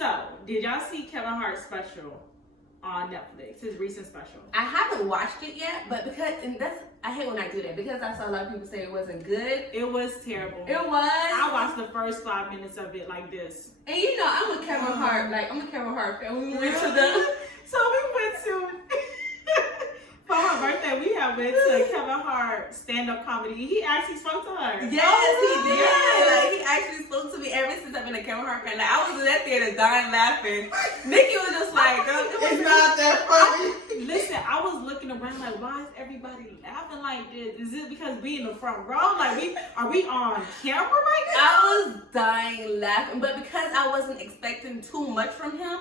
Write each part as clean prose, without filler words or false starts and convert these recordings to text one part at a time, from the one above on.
So, did y'all see Kevin Hart's special on Netflix? His recent special. I haven't watched it yet, but I hate when I do that because I saw a lot of people say it wasn't good. It was terrible. It was. I watched the first 5 minutes of it like this. And you know, I'm a Kevin Hart. Like, I'm a Kevin Hart fan. We went to the. So we went to. For her birthday, we went to Kevin Hart stand-up comedy. He actually spoke to her. Yes, he did. Yes. Like, he actually spoke to me ever since I've been a Kevin Hart fan. Like, I was in that theater dying laughing. Nikki was just like, girl, It's not that funny. Listen, I was looking around like, why is everybody laughing like this? Is it because we in the front row? Like, are we on camera right now? I was dying laughing. But because I wasn't expecting too much from him,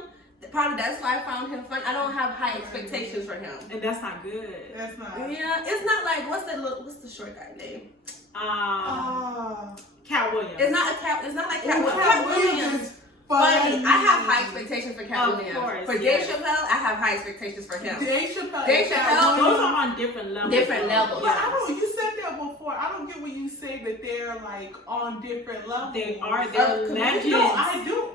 probably that's why I found him fun. I don't have high expectations for him. And that's not good. That's not. Yeah, it's not like, what's the short guy name? Cat Williams. It's not like Cat Williams. Cat Williams is Funny. I have high expectations for Cat Of Williams. course, For yes. Dave Chappelle, I have high expectations for him. Dave Chappelle. Dave Chappelle. Those are on different levels. Different levels. But I don't. You said that before. I don't get when you say that they're like on different levels. They are. They're legends. No, I do.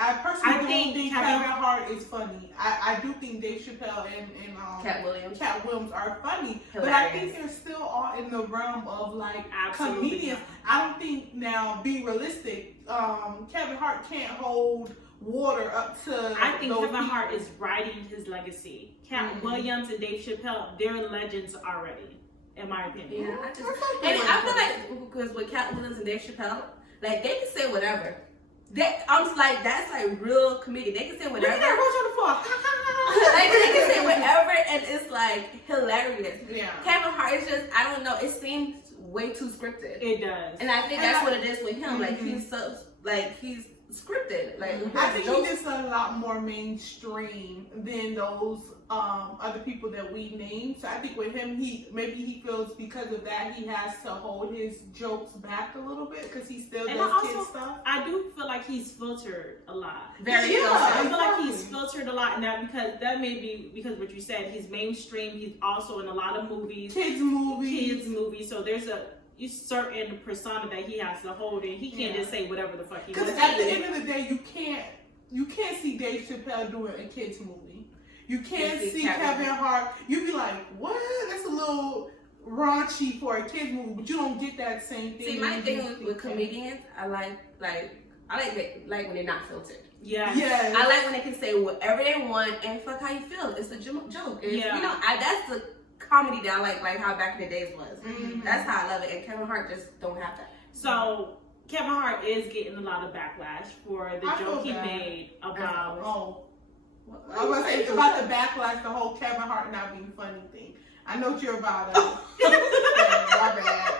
I personally don't think Kevin Kevin Hart is funny. I do think Dave Chappelle and Cat Williams. Cat Williams are funny. Hilarious. But I think they're still all in the realm of like Absolutely. comedians. I don't think, now, be realistic, Kevin Hart can't hold water up to I think those Kevin people. Hart is riding his legacy. Cat Williams and Dave Chappelle, they're legends already, in my opinion. Yeah, I feel like because with Cat Williams and Dave Chappelle, like they can say whatever. I'm just like, that's like real comedy. They can say whatever. Look at that, what's on the floor? Like they can say whatever, and it's like hilarious. Yeah. Kevin Hart is just, I don't know. It seems way too scripted. It does. And I think that's what it is with him. Like he's so, like he's scripted. Like I think he just a lot more mainstream than those other people that we named. So I think with him, maybe he feels because of that he has to hold his jokes back a little bit because he still does kid stuff. I do feel like he's filtered a lot. very I filtered. feel like he's filtered a lot, and that may be because what you said. He's mainstream. He's also in a lot of movies, Kids movies. So there's a certain persona that he has to hold, and he can't just say whatever the fuck he wants Because to at the say. end of the day, you can't see Dave Chappelle doing a kids movie. You can't see Kevin Hart. You be like, what? That's a little raunchy for a kids movie, but you don't get that same thing. See, my thing with comedians, I like when they're not filtered. Yeah. Yes. I like when they can say whatever they want and fuck how you feel. It's a joke. It's, Yeah. You know, that's the comedy that I like how back in the days was. Mm-hmm. That's how I love it. And Kevin Hart just don't have that. So Kevin Hart is getting a lot of backlash for the joke he made about. I was saying about the backlash, the whole Kevin Hart not being funny thing. I know what you're about. My bad.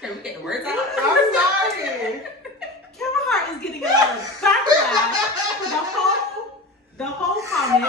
Can we get the words out? I'm sorry. Kevin Hart is getting a lot of backlash for the whole comment.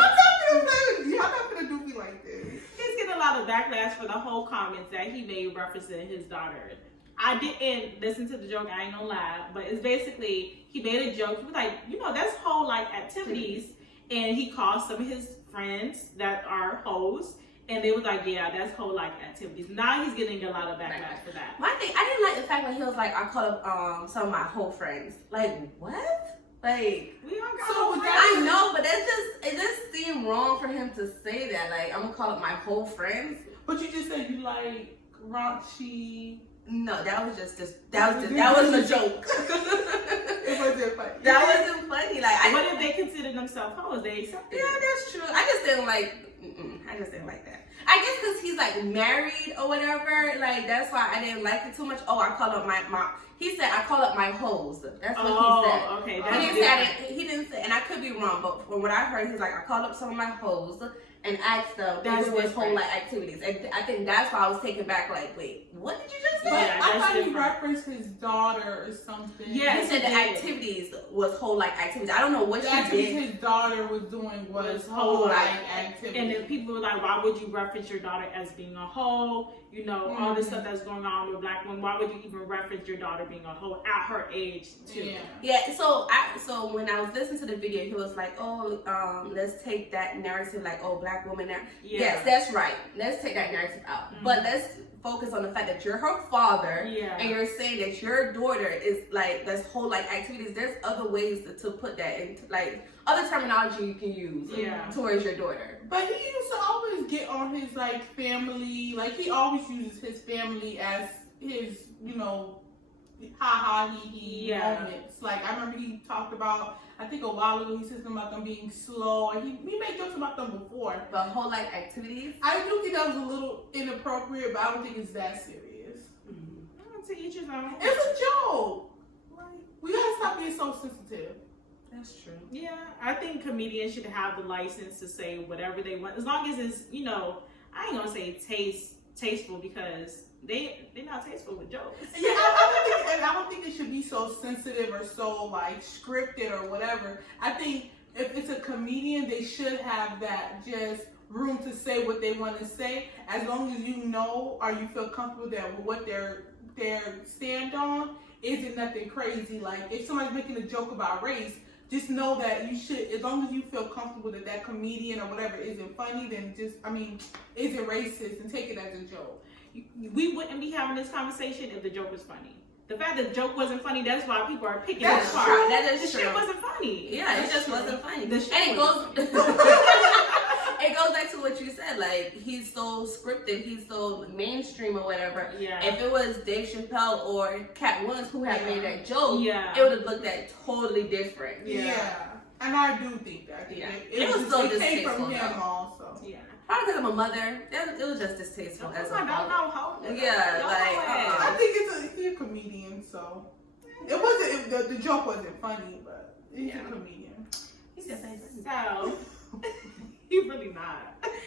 Y'all not gonna do me like this. He's getting a lot of backlash for the whole comments that he made referencing his daughter. I didn't listen to the joke, I ain't gonna lie, but it's basically, he made a joke. He was like, that's whole like activities, and he called some of his friends that are hoes, and they was like, yeah, that's whole like activities. Now he's getting a lot of backlash for that. My thing, I didn't like the fact that he was like, I called up some of my whole friends. Like, what? Like, We all got So whole friends. I know, but it just seemed wrong for him to say that. Like, I'm gonna call up my whole friends. But you just said you like raunchy. No, that was a joke. It wasn't funny. That wasn't funny. Like, What if they consider themselves hoes? They accept it. yeah, that's true. I just didn't like. I just didn't like that. I guess because he's like married or whatever. Like that's why I didn't like it too much. Oh, I call up my mom. He said I call up my hoes. That's what he said. Okay. He didn't say, and I could be wrong, but from what I heard, he's like I called up some of my hoes and asked them if it was whole like activities. And I think that's why I was taken back. Like, wait, what did you just say? But Yeah, I that's thought he different. referenced his daughter or something. Yeah, He said the activities was whole like activities. I don't know what The she activities did. his daughter was doing was whole whole like like activities. And then people were like, why would you reference your daughter as being a hoe? All this stuff that's going on with black women. Why would you even reference your daughter being a hoe at her age too? Yeah, so when I was listening to the video, he was like, "Oh, let's take that narrative, like, oh, black woman now." Yeah. Yes, that's right. Let's take that narrative out. But let's focus on the fact that you're her father, Yeah. and you're saying that your daughter is like this whole like activities. There's other ways to put that into like other terminology you can use towards your daughter. But he used to always get on his like family, like he always uses his family as his, you know, ha ha he moments. Like I remember he talked about, I think a while ago, he said something about them being slow, and he made jokes about them before. The whole like activities. I do think that was a little inappropriate, but I don't think it's that serious. To each his own. It's a joke. Like we gotta stop being so sensitive. That's true. Yeah, I think comedians should have the license to say whatever they want, as long as it's, you know, I ain't gonna say tasteful, because they're not tasteful with jokes. Yeah, I don't think it should be so sensitive or so like scripted or whatever. I think if it's a comedian, they should have that just room to say what they want to say, as long as you know or you feel comfortable that what their stand on isn't nothing crazy. Like if somebody's making a joke about race, just know that you should, as long as you feel comfortable that comedian or whatever isn't funny, then isn't racist, and take it as a joke. We wouldn't be having this conversation if the joke was funny. The fact that the joke wasn't funny, that's why people are picking That's it apart. true. That is the true. shit wasn't funny. Yeah, it just wasn't funny. The shit And it wasn't it goes back to what you said. Like he's so scripted, he's so mainstream or whatever. Yeah. If it was Dave Chappelle or Cat Williams who had made that joke, Yeah. it would have looked at totally different. Yeah. And I do think that. Yeah. It was so it came distasteful, from him though. also. Yeah. Probably because I'm a mother. It was just distasteful as a I don't father. know how. Yeah, Don't like, know I think he's a comedian, so it wasn't the joke wasn't funny, but he's a comedian. He's just saying. So, he's really not.